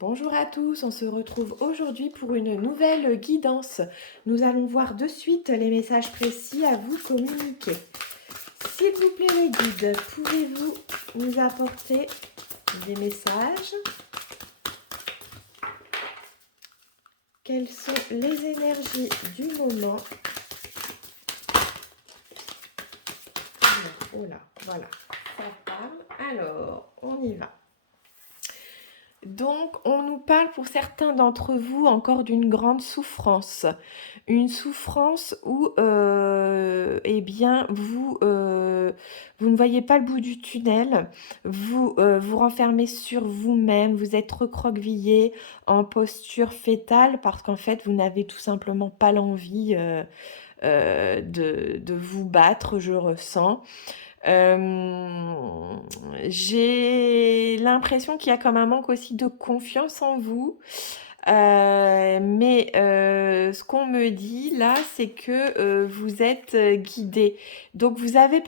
Bonjour à tous, on se retrouve aujourd'hui pour une nouvelle guidance. Nous allons voir de suite les messages précis à vous communiquer. S'il vous plaît les guides, pouvez-vous nous apporter des messages? Quelles sont les énergies du moment? Oh là, voilà, ça parle. Alors, on y va. Donc, on nous parle pour certains d'entre vous encore d'une grande souffrance. Une souffrance où, eh bien, vous ne voyez pas le bout du tunnel. Vous vous renfermez sur vous-même, vous êtes recroquevillé en posture fétale parce qu'en fait, vous n'avez tout simplement pas l'envie de vous battre, je ressens. Hem, j'ai l'impression qu'il y a comme un manque aussi de confiance en vous, mais ce qu'on me dit là, c'est que, vous êtes, guidés. Donc vous avez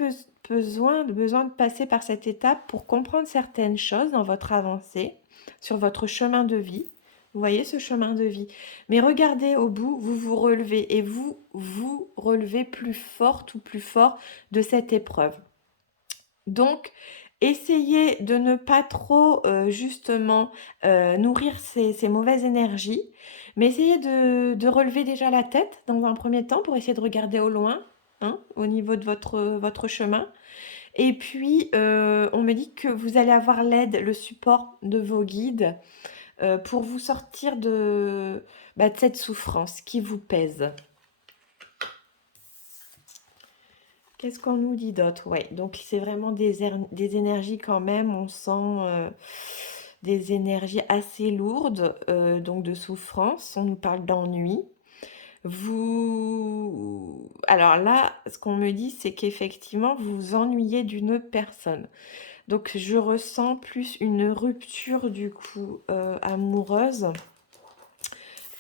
besoin de passer par cette étape pour comprendre certaines choses dans votre avancée, sur votre chemin de vie. Vous voyez ce chemin de vie? Mais regardez au bout, vous vous relevez et vous vous relevez plus forte ou plus fort de cette épreuve. Donc, essayez de ne pas trop, justement, nourrir ces mauvaises énergies, mais essayez de relever déjà la tête dans un premier temps pour essayer de regarder au loin, hein, au niveau de votre chemin. Et puis, on me dit que vous allez avoir l'aide, le support de vos guides, pour vous sortir de cette souffrance qui vous pèse. Qu'est-ce qu'on nous dit d'autre? Ouais, donc c'est vraiment des énergies quand même, on sent des énergies assez lourdes, donc de souffrance. On nous parle d'ennui. Alors là, ce qu'on me dit, c'est qu'effectivement, vous vous ennuyez d'une personne. Donc je ressens plus une rupture du coup amoureuse.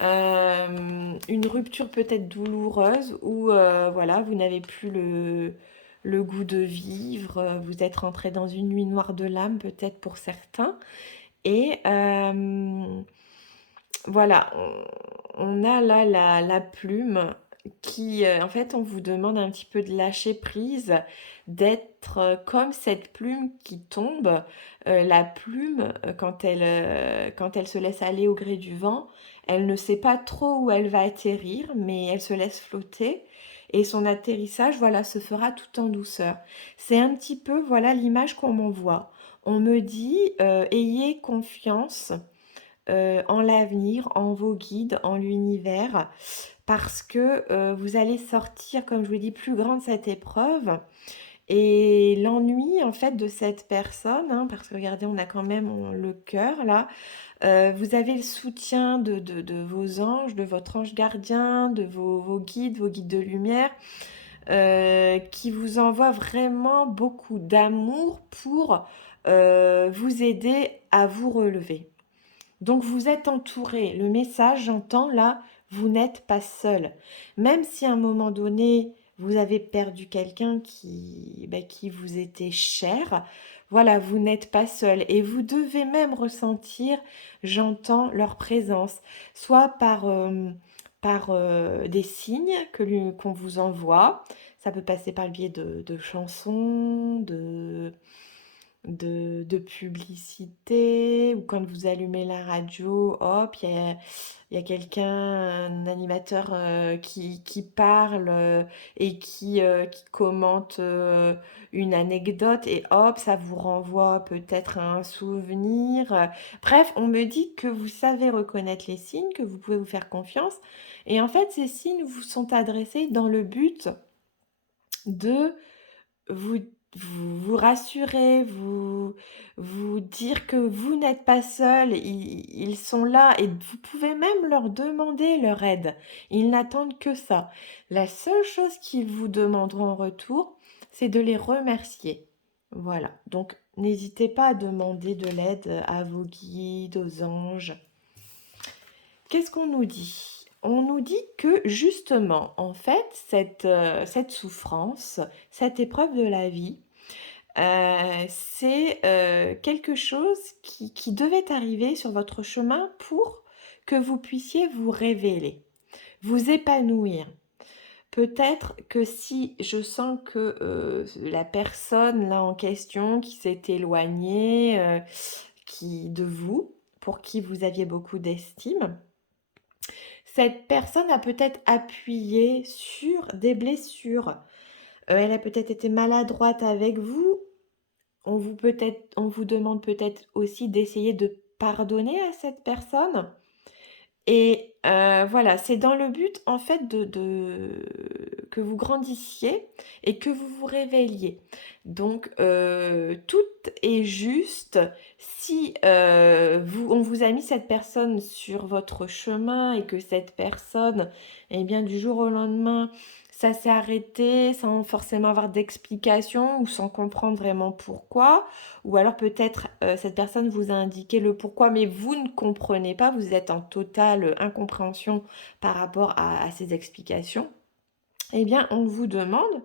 Une rupture peut-être douloureuse où voilà, vous n'avez plus le goût de vivre, vous êtes rentré dans une nuit noire de l'âme peut-être pour certains. Et voilà, on a là la plume qui, en fait, on vous demande un petit peu de lâcher prise, d'être comme cette plume qui tombe. La plume, quand elle se laisse aller au gré du vent, elle ne sait pas trop où elle va atterrir, mais elle se laisse flotter. Et son atterrissage, voilà, se fera tout en douceur. C'est un petit peu, voilà, l'image qu'on m'envoie. On me dit, ayez confiance en l'avenir, en vos guides, en l'univers, parce que vous allez sortir, comme je vous dis, plus grande de cette épreuve. Et l'ennui, en fait, de cette personne, hein, parce que regardez, on a quand même le cœur là, vous avez le soutien de vos anges, de votre ange gardien, de vos guides de lumière, qui vous envoient vraiment beaucoup d'amour pour vous aider à vous relever. Donc vous êtes entouré. Le message, j'entends là, vous n'êtes pas seul. Même si à un moment donné, vous avez perdu quelqu'un qui vous était cher, voilà, vous n'êtes pas seul. Et vous devez même ressentir, j'entends, leur présence, soit par des signes qu'on vous envoie. Ça peut passer par le biais de chansons, de publicité, ou quand vous allumez la radio, hop, il y a quelqu'un, un animateur qui parle et qui commente une anecdote et hop, ça vous renvoie peut-être à un souvenir. Bref, on me dit que vous savez reconnaître les signes, que vous pouvez vous faire confiance. Et en fait, ces signes vous sont adressés dans le but de vous vous rassurer, vous dire que vous n'êtes pas seul, ils sont là et vous pouvez même leur demander leur aide. Ils n'attendent que ça. La seule chose qu'ils vous demanderont en retour, c'est de les remercier. Voilà, donc n'hésitez pas à demander de l'aide à vos guides, aux anges. Qu'est-ce qu'on nous dit? On nous dit que justement, en fait, cette souffrance, cette épreuve de la vie, C'est, quelque chose qui devait arriver sur votre chemin pour que vous puissiez vous révéler, vous épanouir. Peut-être que si je sens que, la personne là en question qui s'est éloignée, qui de vous, pour qui vous aviez beaucoup d'estime, cette personne a peut-être appuyé sur des blessures. Elle a peut-être été maladroite avec vous. On vous demande peut-être aussi d'essayer de pardonner à cette personne. Et voilà, c'est dans le but en fait de que vous grandissiez et que vous vous révéliez. Donc tout est juste si, on vous a mis cette personne sur votre chemin et que cette personne, eh bien, du jour au lendemain, ça s'est arrêté sans forcément avoir d'explication ou sans comprendre vraiment pourquoi. Ou alors peut-être cette personne vous a indiqué le pourquoi, mais vous ne comprenez pas, vous êtes en totale incompréhension par rapport à ces explications. Eh bien, on vous demande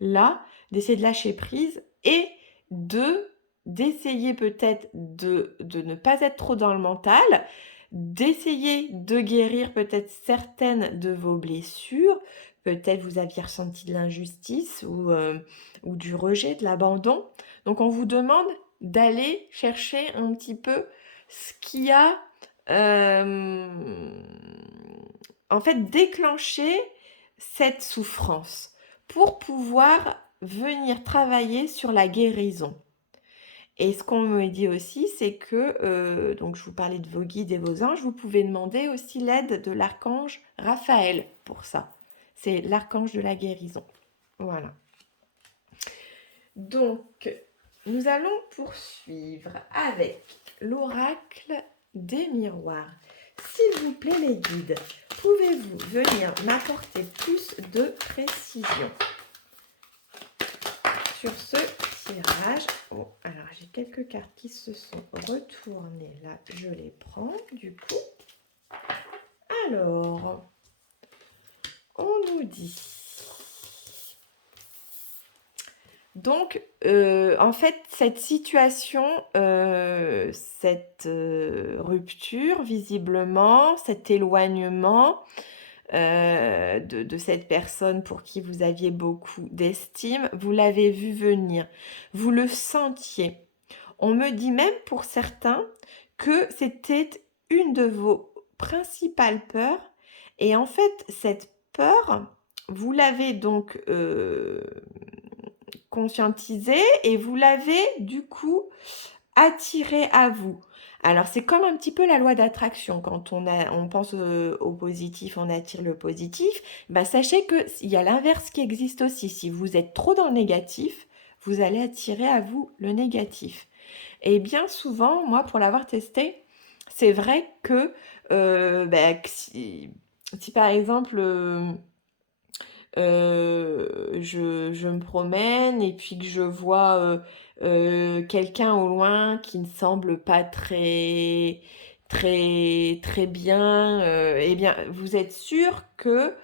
là d'essayer de lâcher prise et d'essayer peut-être de ne pas être trop dans le mental, d'essayer de guérir peut-être certaines de vos blessures. Peut-être vous aviez ressenti de l'injustice ou du rejet, de l'abandon. Donc on vous demande d'aller chercher un petit peu ce qui a en fait déclenché cette souffrance pour pouvoir venir travailler sur la guérison. Et ce qu'on me dit aussi, c'est que, donc je vous parlais de vos guides et vos anges, vous pouvez demander aussi l'aide de l'archange Raphaël pour ça. C'est l'archange de la guérison. Voilà. Donc, nous allons poursuivre avec l'oracle des miroirs. S'il vous plaît, les guides, pouvez-vous venir m'apporter plus de précision sur ce tirage? Oh, alors j'ai quelques cartes qui se sont retournées. Là, je les prends du coup. Alors, on nous dit... Donc, en fait, cette situation, cette rupture, visiblement, cet éloignement de cette personne pour qui vous aviez beaucoup d'estime, vous l'avez vu venir, vous le sentiez. On me dit même pour certains que c'était une de vos principales peurs. Et en fait, cette peur, vous l'avez donc conscientisée et vous l'avez du coup attirée à vous. Alors c'est comme un petit peu la loi d'attraction. Quand on pense au positif, on attire le positif. Bah, sachez qu'il y a l'inverse qui existe aussi. Si vous êtes trop dans le négatif, vous allez attirer à vous le négatif. Et bien souvent, moi, pour l'avoir testé, c'est vrai que, bah, si par exemple, je me promène et puis que je vois quelqu'un au loin qui ne semble pas très bien, eh bien, vous êtes sûr que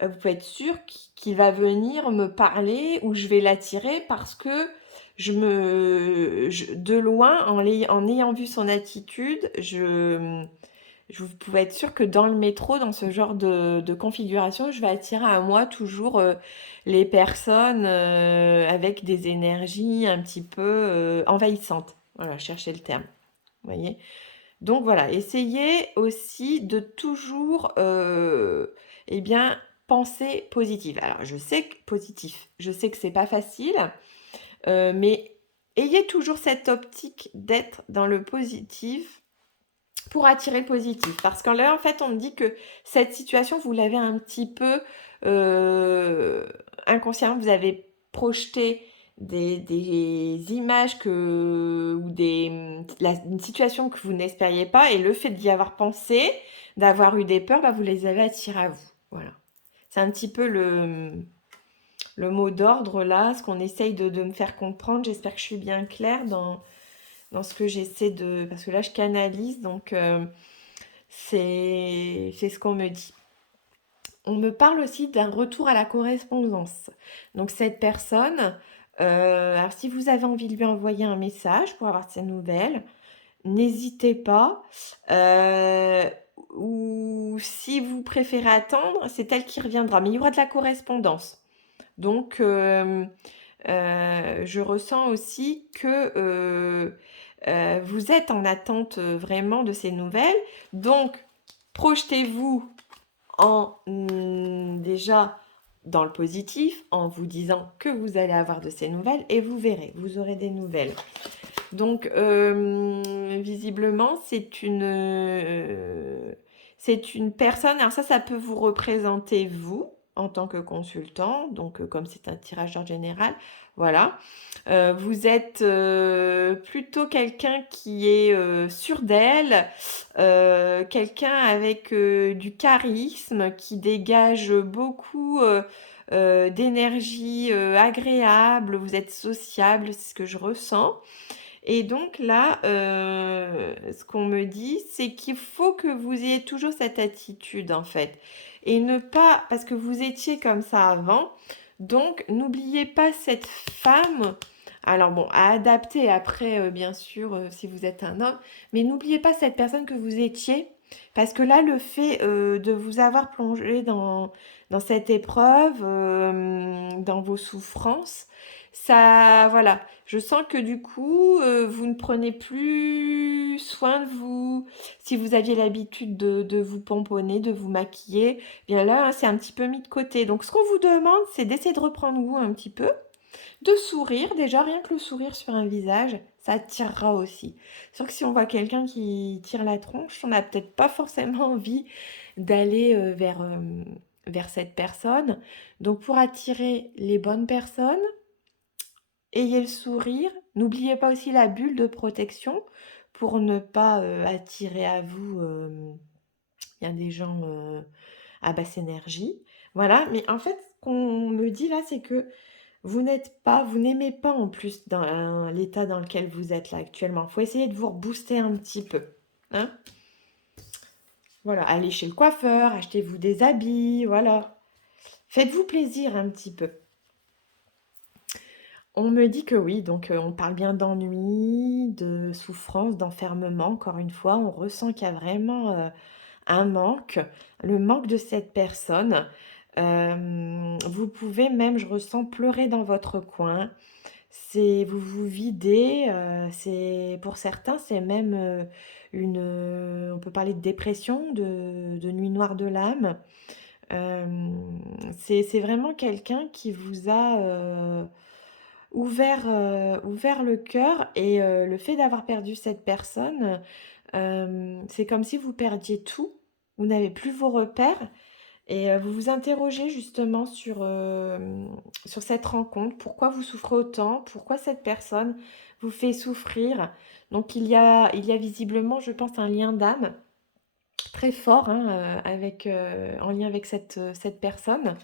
vous pouvez être sûr qu'il va venir me parler ou je vais l'attirer parce que de loin, en ayant vu son attitude, vous pouvez être sûr que dans le métro, dans ce genre de configuration, je vais attirer à moi toujours les personnes avec des énergies un petit peu envahissantes. Voilà, cherchez le terme. Vous voyez? Donc voilà, essayez aussi de toujours eh bien, penser positif. Alors je sais que positif, je sais que c'est pas facile, mais ayez toujours cette optique d'être dans le positif pour attirer le positif. Parce que là, en fait, on me dit que cette situation, vous l'avez un petit peu inconsciemment, vous avez projeté des images une situation que vous n'espériez pas, et le fait d'y avoir pensé, d'avoir eu des peurs, bah, vous les avez attirées à vous. Voilà. C'est un petit peu le mot d'ordre là, ce qu'on essaye de me faire comprendre. J'espère que je suis bien claire dans ce que j'essaie de... Parce que là, je canalise, donc c'est ce qu'on me dit. On me parle aussi d'un retour à la correspondance. Donc cette personne, Alors si vous avez envie de lui envoyer un message pour avoir de ses nouvelles, n'hésitez pas, heu, ou si vous préférez attendre, c'est elle qui reviendra, mais il y aura de la correspondance. Donc je ressens aussi que, vous êtes en attente, vraiment de ces nouvelles. Donc projetez-vous déjà dans le positif, en vous disant que vous allez avoir de ces nouvelles et vous verrez, vous aurez des nouvelles. Donc visiblement, c'est une personne, alors ça peut vous représenter vous, en tant que consultant, donc comme c'est un tirage d'ordre général, voilà. Vous êtes, plutôt quelqu'un qui est, sûr d'elle, quelqu'un avec, du charisme, qui dégage beaucoup, d'énergie, agréable, vous êtes sociable, c'est ce que je ressens. Et donc là, ce qu'on me dit, c'est qu'il faut que vous ayez toujours cette attitude, en fait, et ne pas parce que vous étiez comme ça avant, donc n'oubliez pas cette femme, alors bon, à adapter après, bien sûr, si vous êtes un homme, mais n'oubliez pas cette personne que vous étiez, parce que là, le fait, de vous avoir plongé dans cette épreuve, dans vos souffrances, ça voilà, je sens que du coup, vous ne prenez plus soin de vous. Si vous aviez l'habitude de vous pomponner, de vous maquiller, bien là, hein, c'est un petit peu mis de côté. Donc ce qu'on vous demande, c'est d'essayer de reprendre goût un petit peu, de sourire. Déjà, rien que le sourire sur un visage, ça attirera aussi. Sauf que si on voit quelqu'un qui tire la tronche, on n'a peut-être pas forcément envie d'aller, vers cette personne. Donc pour attirer les bonnes personnes, ayez le sourire. N'oubliez pas aussi la bulle de protection pour ne pas, attirer à vous, bien des gens, à basse énergie. Voilà, mais en fait, ce qu'on me dit là, c'est que vous n'aimez pas en plus dans l'état dans lequel vous êtes là actuellement. Faut essayer de vous rebooster un petit peu, hein. Voilà, allez chez le coiffeur, achetez-vous des habits, voilà. Faites-vous plaisir un petit peu. On me dit que oui, donc on parle bien d'ennui, de souffrance, d'enfermement. Encore une fois, on ressent qu'il y a vraiment, un manque, le manque de cette personne. Vous pouvez même, je ressens, pleurer dans votre coin. C'est vous vous videz, c'est pour certains, c'est même, on peut parler de dépression, de nuit noire de l'âme. C'est vraiment quelqu'un qui vous a, ouvert le cœur et le fait d'avoir perdu cette personne, c'est comme si vous perdiez tout. Vous n'avez plus vos repères et vous vous interrogez justement sur cette rencontre. Pourquoi vous souffrez autant? Pourquoi cette personne vous fait souffrir? Donc il y a visiblement, je pense, un lien d'âme très fort, hein, en lien avec cette personne.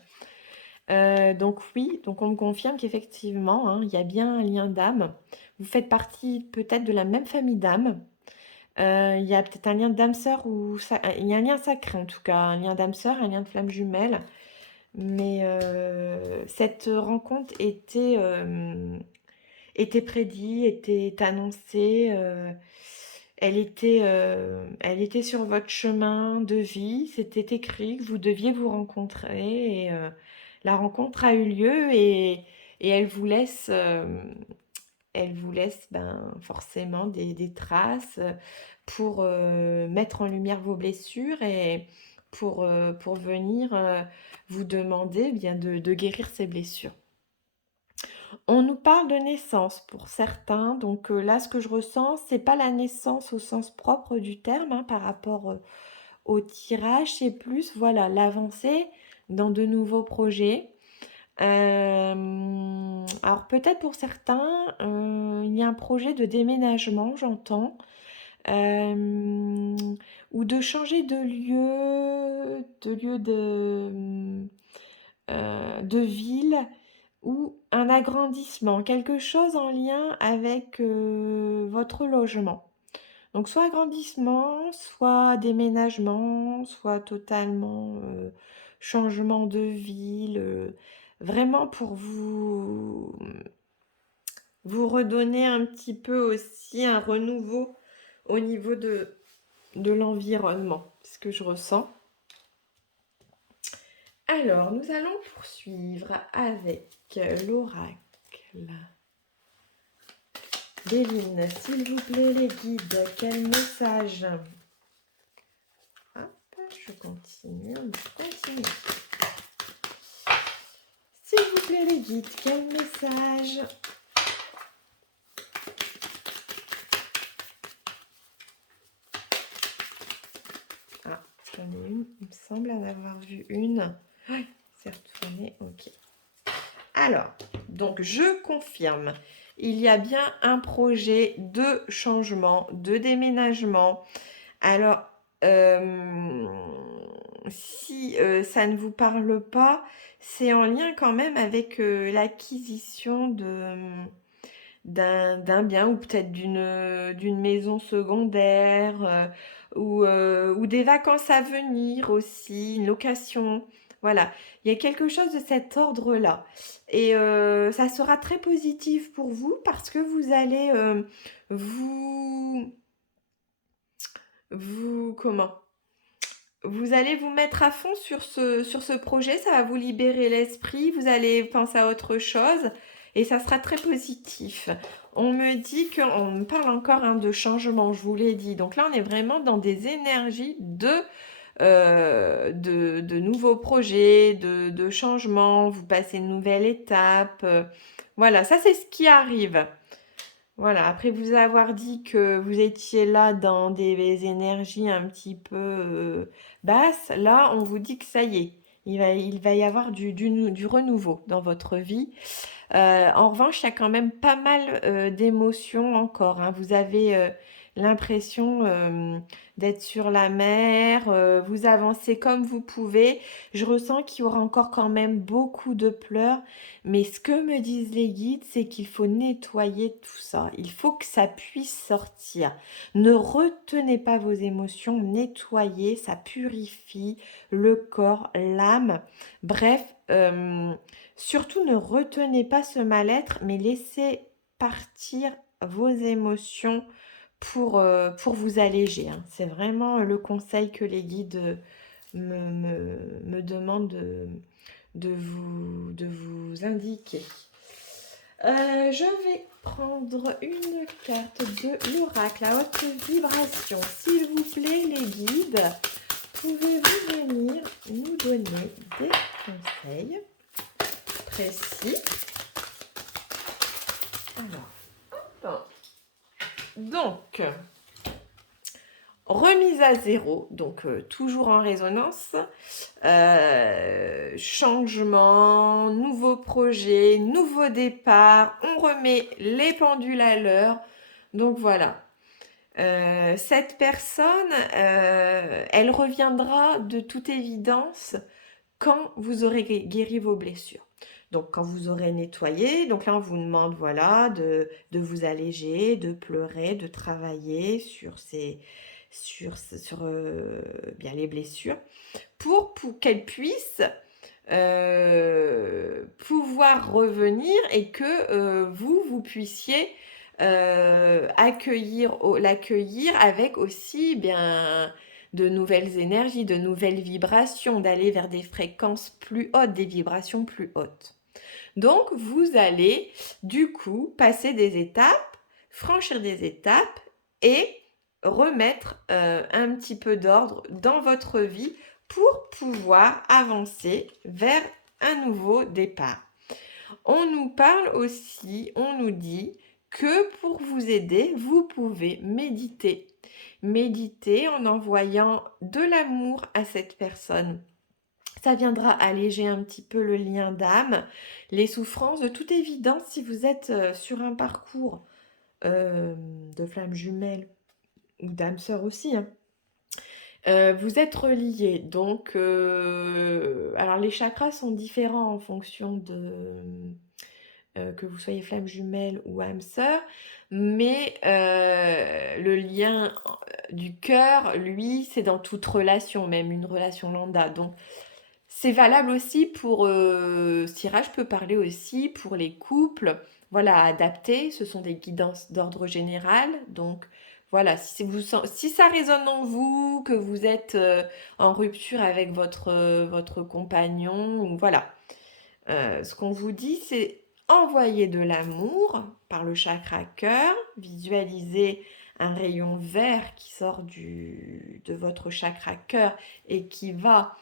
Donc oui, donc on me confirme qu'effectivement, hein, il y a bien un lien d'âme. Vous faites partie peut-être de la même famille d'âme. Il y a peut-être un lien d'âme sœur ou ça il y a un lien sacré en tout cas, un lien d'âme sœur, un lien de flamme jumelle. Mais cette rencontre était prédite, était annoncée, elle était sur votre chemin de vie, c'était écrit que vous deviez vous rencontrer et la rencontre a eu lieu et elle vous laisse, ben, forcément des traces, pour, mettre en lumière vos blessures et pour venir, vous demander, eh bien, de guérir ces blessures. On nous parle de naissance pour certains, donc là, ce que je ressens, c'est pas la naissance au sens propre du terme, hein, par rapport, au tirage, c'est plus, voilà, l'avancée dans de nouveaux projets. Alors peut-être pour certains, il y a un projet de déménagement, j'entends, hem, ou de changer de ville ou un agrandissement, quelque chose en lien avec, votre logement. Donc soit agrandissement, soit déménagement, soit totalement, changement de ville, vraiment pour vous vous redonner un petit peu aussi un renouveau au niveau de l'environnement, ce que je ressens. Alors, nous allons poursuivre avec l'oracle. Béline, s'il vous plaît, les guides, quel message? Hop, je continue, on continue. S'il vous plaît, les guides, quel message? Ah, j'en ai une, il me semble en avoir vu une. Oui, c'est retourné, ok. Alors, donc je confirme, il y a bien un projet de changement, de déménagement. Alors, si ça ne vous parle pas, c'est en lien quand même avec l'acquisition d'un bien ou peut-être d'une maison secondaire ou des vacances à venir aussi, une location. Voilà, il y a quelque chose de cet ordre-là. Et ça sera très positif pour vous parce que vous allez vous... Comment? Vous allez vous mettre à fond sur ce projet, ça va vous libérer l'esprit, vous allez penser à autre chose et ça sera très positif. On me dit qu'on me parle encore de changement, je vous l'ai dit. Donc là, on est vraiment dans des énergies de nouveaux projets, de changements, vous passez une nouvelle étape. Voilà, ça c'est ce qui arrive. Voilà, après vous avoir dit que vous étiez là dans des énergies un petit peu basses, là on vous dit que ça y est, il va y avoir du renouveau dans votre vie. En revanche, il y a quand même pas mal d'émotions encore, hein. Vous avez l'impression d'être sur la mer, vous avancez comme vous pouvez. Je ressens qu'il y aura encore quand même beaucoup de pleurs, mais ce que me disent les guides, c'est qu'il faut nettoyer tout ça. Il faut que ça puisse sortir. Ne retenez pas vos émotions, nettoyez, ça purifie le corps, l'âme. Bref, surtout, ne retenez pas ce mal-être, mais laissez partir vos émotions pour vous alléger, hein. C'est vraiment le conseil que les guides me demandent de vous indiquer. Je vais prendre une carte de l'oracle à haute vibration. S'il vous plaît, les guides, pouvez-vous venir nous donner des conseils précis? Alors, hop. Donc, remise à zéro, donc toujours en résonance, changement, nouveau projet, nouveau départ, on remet les pendules à l'heure. Donc voilà, cette personne, elle reviendra de toute évidence quand vous aurez guéri vos blessures. Donc quand vous aurez nettoyé, donc là on vous demande voilà de vous alléger, de pleurer, de travailler sur bien les blessures pour qu'elles puissent pouvoir revenir et que vous puissiez l'accueillir avec aussi bien de nouvelles énergies, de nouvelles vibrations, d'aller vers des fréquences plus hautes, des vibrations plus hautes. Donc, vous allez du coup passer des étapes, franchir des étapes et remettre un petit peu d'ordre dans votre vie pour pouvoir avancer vers un nouveau départ. On nous parle aussi, on nous dit que pour vous aider, vous pouvez méditer. Méditer en envoyant de l'amour à cette personne. Ça viendra alléger un petit peu le lien d'âme, les souffrances. De toute évidence, si vous êtes sur un parcours de flammes jumelles ou d'âme sœur aussi, hein, vous êtes reliés. Donc, alors les chakras sont différents en fonction que vous soyez flamme jumelle ou âme sœur, mais le lien du cœur, lui, c'est dans toute relation, même une relation lambda. Donc, c'est valable aussi pour, ce tirage peut parler aussi pour les couples voilà, adapter. Ce sont des guidances d'ordre général. Donc, voilà, si ça résonne en vous, que vous êtes en rupture avec votre compagnon, ou voilà, ce qu'on vous dit, c'est envoyer de l'amour par le chakra cœur, visualiser un rayon vert qui sort de votre chakra cœur et qui va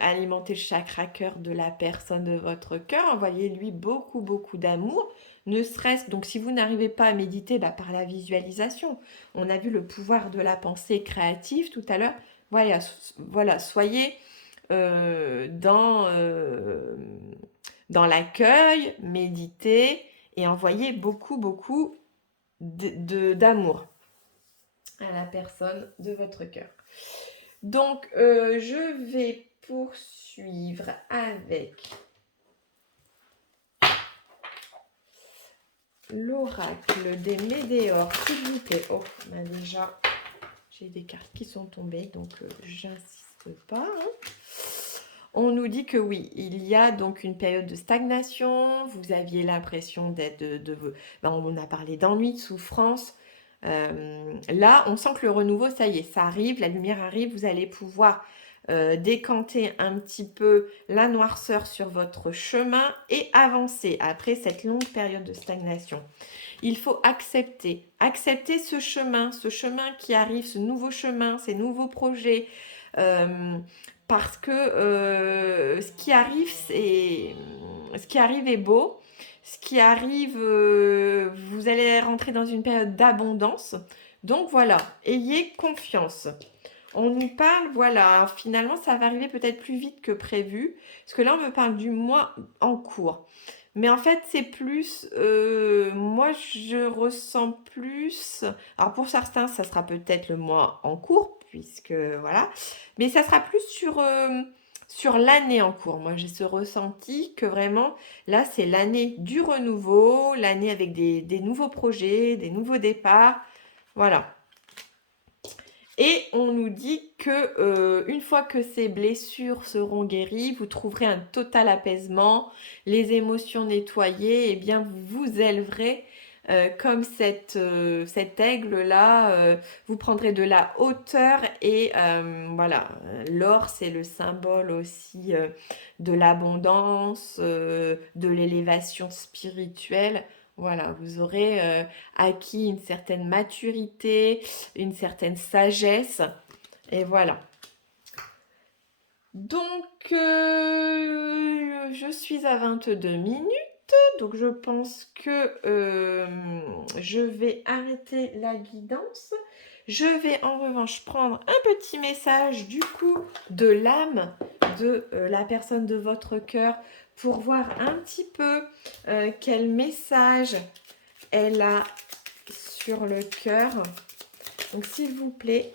alimenter le chakra cœur de la personne de votre cœur. Envoyez-lui beaucoup, beaucoup d'amour. Ne serait-ce donc si vous n'arrivez pas à méditer, bah, par la visualisation. On a vu le pouvoir de la pensée créative tout à l'heure. Voilà, soyez dans l'accueil, méditez et envoyez beaucoup, beaucoup d'amour à la personne de votre cœur. Donc, je vais poursuivre avec l'oracle des Médéors, s'il vous plaît. Oh, bah déjà, j'ai des cartes qui sont tombées, donc j'insiste pas. On nous dit que oui, il y a donc une période de stagnation. Vous aviez l'impression d'être on a parlé d'ennui, de souffrance. Là, on sent que le renouveau, ça y est, ça arrive, la lumière arrive. Vous allez pouvoir décanter un petit peu la noirceur sur votre chemin et avancer après cette longue période de stagnation. Il faut accepter ce chemin qui arrive, ce nouveau chemin, ces nouveaux projets, parce que ce qui arrive est beau. Ce qui arrive, vous allez rentrer dans une période d'abondance. Donc voilà, ayez confiance. On nous parle, voilà, finalement ça va arriver peut-être plus vite que prévu, parce que là on me parle du mois en cours. Mais en fait c'est plus, moi je ressens plus, alors pour certains ça sera peut-être le mois en cours, puisque voilà, mais ça sera plus sur l'année en cours. Moi j'ai ce ressenti que vraiment là c'est l'année du renouveau, l'année avec des nouveaux projets, des nouveaux départs, voilà. Et on nous dit que une fois que ces blessures seront guéries, vous trouverez un total apaisement, les émotions nettoyées, et bien vous vous élèverez comme cet aigle-là. Vous prendrez de la hauteur et voilà. L'or, c'est le symbole aussi de l'abondance, de l'élévation spirituelle. Voilà, vous aurez acquis une certaine maturité, une certaine sagesse. Et voilà. Donc, je suis à 22 minutes. Donc, je pense que je vais arrêter la guidance. Je vais en revanche prendre un petit message du coup de l'âme de la personne de votre cœur pour voir un petit peu quel message elle a sur le cœur. Donc, s'il vous plaît,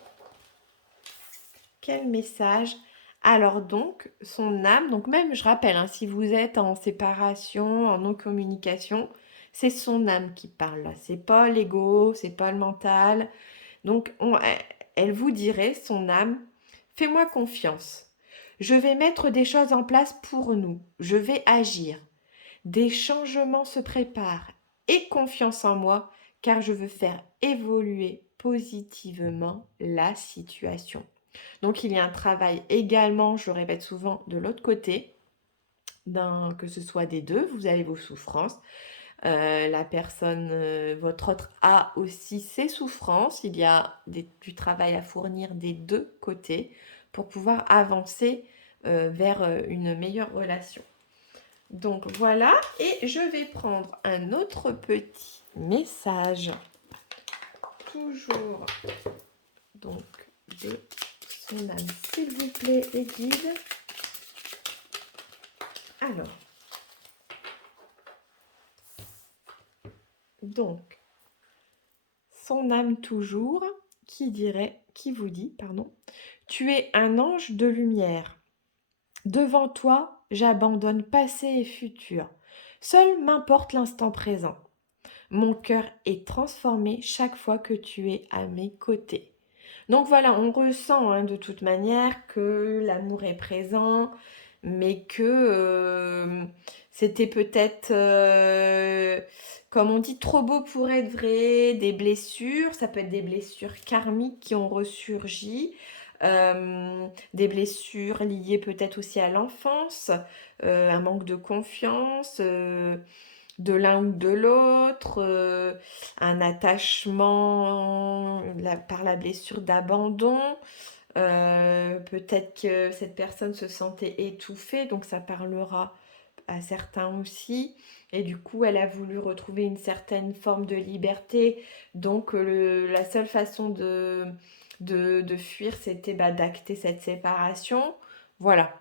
quel message? Alors donc, son âme, donc même, je rappelle, hein, si vous êtes en séparation, en non-communication, c'est son âme qui parle là. C'est pas l'ego, c'est pas le mental. Donc, elle vous dirait, son âme, fais-moi confiance. Je vais mettre des choses en place pour nous. Je vais agir. Des changements se préparent. Aie confiance en moi, car je veux faire évoluer positivement la situation. Donc il y a un travail également, je le répète souvent, de l'autre côté, que ce soit des deux, vous avez vos souffrances. La personne, votre autre a aussi ses souffrances. Il y a du travail à fournir des deux côtés pour pouvoir avancer vers une meilleure relation. Donc voilà, et je vais prendre un autre petit message, toujours donc de son âme, s'il vous plaît, les guides. Alors, donc, son âme toujours, qui vous dit, pardon, tu es un ange de lumière. Devant toi, j'abandonne passé et futur. Seul m'importe l'instant présent. Mon cœur est transformé chaque fois que tu es à mes côtés. Donc voilà, on ressent de toute manière que l'amour est présent, mais c'était peut-être, comme on dit, trop beau pour être vrai, des blessures, ça peut être des blessures karmiques qui ont ressurgi, des blessures liées peut-être aussi à l'enfance, un manque de confiance, de l'un ou de l'autre, un attachement par la blessure d'abandon. Peut-être que cette personne se sentait étouffée, donc ça parlera à certains aussi. Et du coup, elle a voulu retrouver une certaine forme de liberté. Donc, la seule façon de fuir, c'était d'acter cette séparation. Voilà.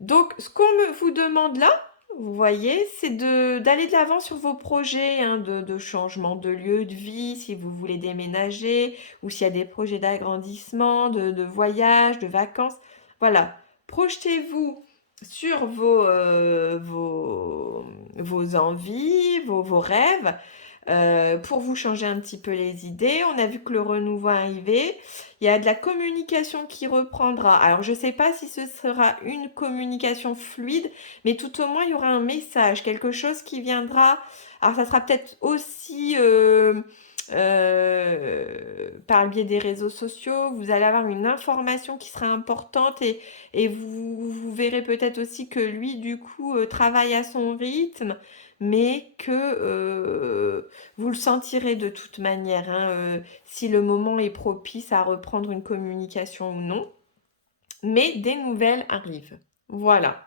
Donc, ce qu'on vous demande là, vous voyez, c'est d'aller de l'avant sur vos projets hein, de changement de lieu de vie, si vous voulez déménager, ou s'il y a des projets d'agrandissement, de voyage, de vacances. Voilà, projetez-vous sur vos envies, vos rêves, pour vous changer un petit peu les idées. On a vu que le renouveau arrivait. Il y a de la communication qui reprendra. Alors, je ne sais pas si ce sera une communication fluide, mais tout au moins, il y aura un message, quelque chose qui viendra. Alors, ça sera peut-être aussi par le biais des réseaux sociaux. Vous allez avoir une information qui sera importante et vous verrez peut-être aussi que lui, du coup, travaille à son rythme, mais que vous le sentirez de toute manière, hein, si le moment est propice à reprendre une communication ou non. Mais des nouvelles arrivent. Voilà.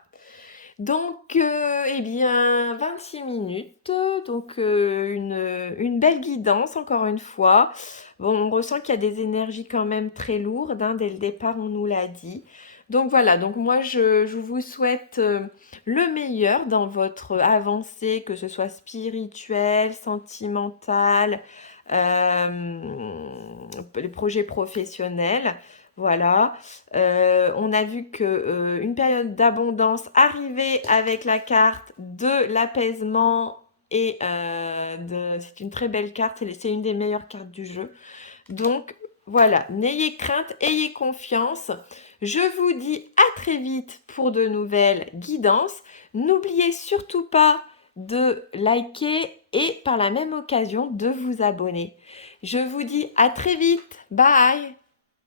Donc, eh bien, 26 minutes, donc une belle guidance, encore une fois. Bon, on ressent qu'il y a des énergies quand même très lourdes, hein, dès le départ, on nous l'a dit. Donc voilà, donc moi, je vous souhaite le meilleur dans votre avancée, que ce soit spirituel, sentimental, les projets professionnels. Voilà. On a vu que une période d'abondance arrivait avec la carte de l'apaisement et c'est une très belle carte, c'est une des meilleures cartes du jeu. Donc voilà, n'ayez crainte, ayez confiance. Je vous dis à très vite pour de nouvelles guidances. N'oubliez surtout pas de liker et par la même occasion de vous abonner. Je vous dis à très vite. Bye!